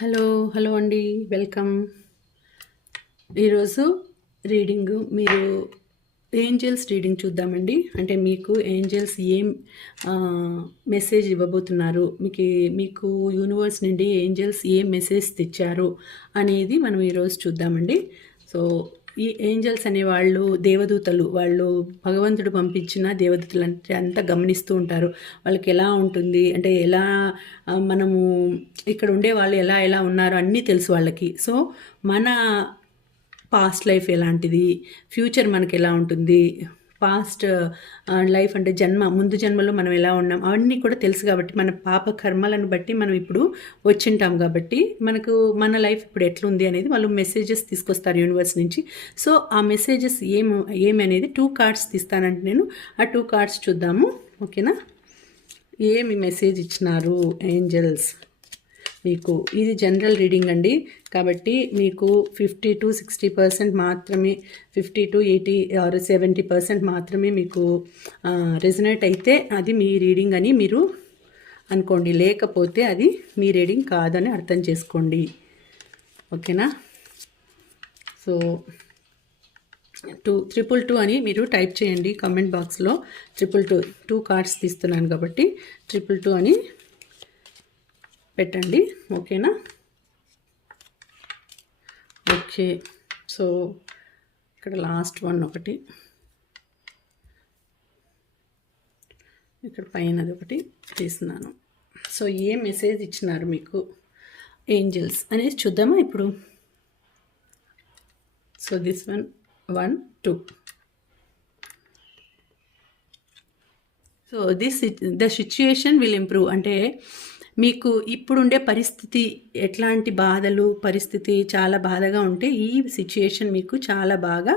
Hello hello అండి, welcome. ఈరోజు reading మీరు ఏంజల్స్ రీడింగ్ చూద్దామండి. అంటే మీకు ఏంజల్స్ ఏం మెసేజ్ ఇవ్వబోతున్నారు, మీకు యూనివర్స్ నుండి ఏంజల్స్ ఏం మెసేజ్ తెచ్చారు అనేది మనం ఈరోజు చూద్దామండి. సో ఈ ఏంజల్స్ అనేవాళ్ళు దేవదూతలు, వాళ్ళు భగవంతుడు పంపించిన దేవదూతలు అంటే అంతా గమనిస్తూ ఉంటారు. వాళ్ళకి ఎలా ఉంటుంది అంటే ఎలా మనము ఇక్కడ ఉండే వాళ్ళు ఎలా ఎలా ఉన్నారు అన్నీ తెలుసు వాళ్ళకి. సో మన పాస్ట్ లైఫ్ ఎలాంటిది, ఫ్యూచర్ మనకి ఎలా ఉంటుంది, పాస్ట్ లైఫ్ అంటే ముందు జన్మలో మనం ఎలా ఉన్నాం అవన్నీ కూడా తెలుసు. కాబట్టి మన పాప కర్మలను బట్టి మనం ఇప్పుడు వచ్చింటాం కాబట్టి మనకు మన లైఫ్ ఇప్పుడు ఎట్లుంది అనేది వాళ్ళు మెసేజెస్ తీసుకొస్తారు యూనివర్స్ నుంచి. సో ఆ మెసేజెస్ ఏమి అనేది 2 కార్డ్స్ తీస్తానంటే నేను ఆ 2 కార్డ్స్ చూద్దాము. ఓకేనా? ఏమి మెసేజ్ ఇచ్చినారు ఏంజల్స్ మీకు. ఇది జనరల్ రీడింగ్ అండి, కాబట్టి మీకు 50 to 60% మాత్రమే, 50 to 80 or 70% మాత్రమే మీకు రెజనేట్ అయితే అది మీ రీడింగ్ అని మీరు అనుకోండి, లేకపోతే అది మీ రీడింగ్ కాదని అర్థం చేసుకోండి. ఓకేనా? సో 222 అని మీరు టైప్ చేయండి కామెంట్ బాక్స్లో. 222 కార్డ్స్ తీస్తున్నాను కాబట్టి 222 అని పెట్టండి. ఓకేనా? ఓకే. సో ఇక్కడ లాస్ట్ వన్ ఒకటి, ఇక్కడ పైనది ఒకటి తీస్తున్నాను. సో ఏ మెసేజ్ ఇచ్చినారు మీకు ఏంజల్స్ అనేది చూద్దామా ఇప్పుడు. So this 1 2. So the situation will improve అంటే మీకు ఇప్పుడుండే పరిస్థితి ఎట్లాంటి పరిస్థితి చాలా బాధగా ఉంటే ఈ సిచ్యుయేషన్ మీకు చాలా బాగా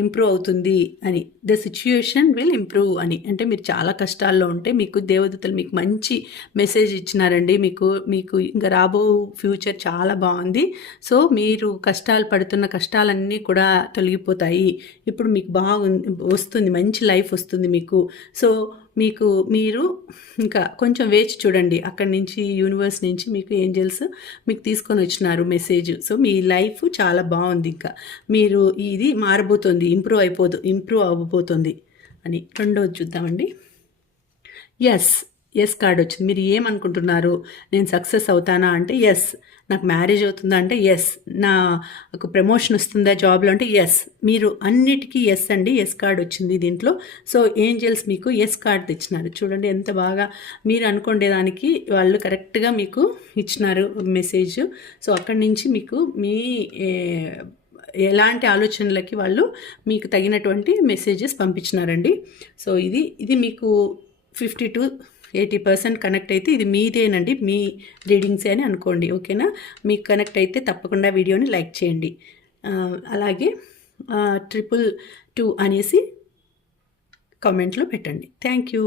ఇంప్రూవ్ అవుతుంది అని. ద సిచ్యుయేషన్ విల్ ఇంప్రూవ్ అని అంటే మీరు చాలా కష్టాల్లో ఉంటే మీకు దేవదూతలు మీకు మంచి మెసేజ్ ఇచ్చినారండి. మీకు ఇంకా రాబో ఫ్యూచర్ చాలా బాగుంది. సో మీరు పడుతున్న కష్టాలన్నీ కూడా తొలగిపోతాయి. ఇప్పుడు మీకు వస్తుంది, మంచి లైఫ్ వస్తుంది మీకు. సో మీరు ఇంకా కొంచెం వేచి చూడండి. అక్కడి నుంచి యూనివర్స్ నుంచి మీకు ఏంజల్స్ మీకు తీసుకొని వచ్చినారు మెసేజ్. సో మీ లైఫ్ చాలా బాగుంది, ఇంకా మీరు ఇది మారబోతుంది, ఇంప్రూవ్ అవ్వబోతుంది అని. రెండోది చూద్దామండి. ఎస్ కార్డ్ వచ్చింది. మీరు ఏమనుకుంటున్నారు, నేను సక్సెస్ అవుతానా అంటే ఎస్. నాకు మ్యారేజ్ అవుతుందా అంటే ఎస్. నాకు ప్రమోషన్ వస్తుందా జాబ్లో అంటే ఎస్. మీరు అన్నిటికీ ఎస్ అండి. ఎస్ కార్డ్ వచ్చింది దీంట్లో. సో ఏంజల్స్ మీకు ఎస్ కార్డ్ ఇచ్చినారు. చూడండి ఎంత బాగా మీరు అనుకునేదానికి వాళ్ళు కరెక్ట్గా మీకు ఇచ్చినారు మెసేజ్. సో అక్కడి నుంచి మీకు ఎలాంటి ఆలోచనలకి వాళ్ళు మీకు తగినటువంటి మెసేజెస్ పంపించినారండి. సో ఇది మీకు 50 to 80% కనెక్ట్ అయితే ఇది మీదేనండి, మీ రీడింగ్సే అని అనుకోండి. ఓకేనా? మీకు కనెక్ట్ అయితే తప్పకుండా వీడియోని లైక్ చేయండి. అలాగే 222 అనేసి కామెంట్లో పెట్టండి. Thank you.